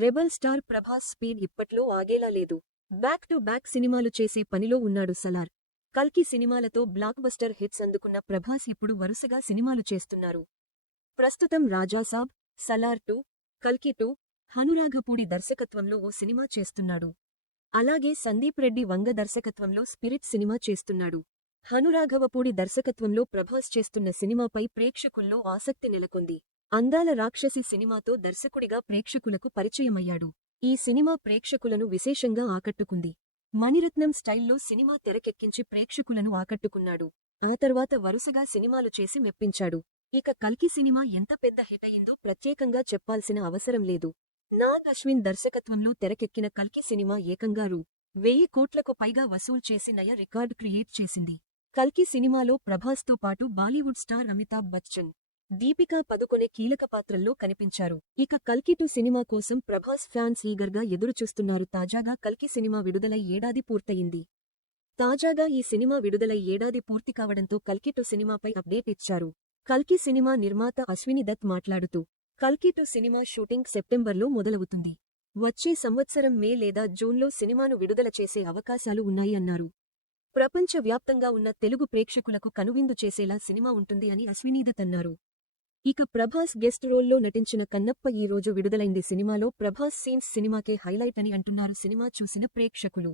Rebel star Prabhas speed ఇప్పట్లో ఆగేలా లేదు. Back to back సినిమాలు చేసే పనిలో ఉన్నాడు సలార్. కల్కి సినిమాలతో బ్లాక్ బస్టర్ హిట్స్ అందుకున్న ప్రభాస్ ఇప్పుడు వరుసగా సినిమాలు చేస్తున్నారు. ప్రస్తుతం రాజాసాబ్, సలార్ 2, కల్కి 2, హనురాఘపూడి దర్శకత్వంలో ఓ సినిమా చేస్తున్నాడు. అలాగే సందీప్ రెడ్డి వంగ దర్శకత్వంలో స్పిరిట్ సినిమా చేస్తున్నాడు. హనురాఘవపూడి దర్శకత్వంలో ప్రభాస్ చేస్తున్న సినిమాపై ప్రేక్షకుల్లో ఆసక్తి నెలకొంది. అందాల రాక్షసి సినిమాతో దర్శకుడిగా ప్రేక్షకులకు పరిచయమయ్యాడు. ఈ సినిమా ప్రేక్షకులను విశేషంగా ఆకట్టుకుంది. మణిరత్నం స్టైల్లో సినిమా తెరకెక్కించి ప్రేక్షకులను ఆకట్టుకున్నాడు. ఆ తర్వాత వరుసగా సినిమాలు చేసి మెప్పించాడు. ఇక కల్కి సినిమా ఎంత పెద్ద హిట్ అయిందో ప్రత్యేకంగా చెప్పాల్సిన అవసరం లేదు. నాగ్ అశ్విన్ దర్శకత్వంలో తెరకెక్కిన కల్కి సినిమా ఏకంగా రూ. 1000 కోట్లకు పైగా వసూలు చేసి నయ రికార్డ్ క్రియేట్ చేసింది. కల్కి సినిమాలో ప్రభాస్తో పాటు బాలీవుడ్ స్టార్ అమితాబ్ బచ్చన్, దీపికా పదుకొనె కీలక పాత్రల్లో కనిపించారు. ఇక కల్కి 2 సినిమా కోసం ప్రభాస్ ఫ్యాన్స్ ఈగర్గా ఎదురుచూస్తున్నారు. తాజాగా కల్కి సినిమా విడుదలై ఏడాది పూర్తయింది. ఈ సినిమా విడుదలై ఏడాది పూర్తి కావడంతో కల్కి 2 సినిమాపై అప్డేట్ ఇచ్చారు. కల్కి సినిమా నిర్మాత అశ్విని దత్ మాట్లాడుతూ, కల్కి 2 సినిమా షూటింగ్ సెప్టెంబర్లో మొదలవుతుంది. వచ్చే సంవత్సరం మే లేదా జూన్లో సినిమాను విడుదల చేసే అవకాశాలు ఉన్నాయి అన్నారు. ప్రపంచ వ్యాప్తంగా ఉన్న తెలుగు ప్రేక్షకులకు కనువిందు చేసేలా సినిమా ఉంటుంది అని అశ్విని దత్ అన్నారు. ఇక ప్రభాస్ గెస్ట్ రోల్లో నటించిన కన్నప్ప ఈ రోజు విడుదలైంది. సినిమాలో ప్రభాస్ సీన్స్ సినిమాకే హైలైట్ అని అంటున్నారు సినిమా చూసిన ప్రేక్షకులు.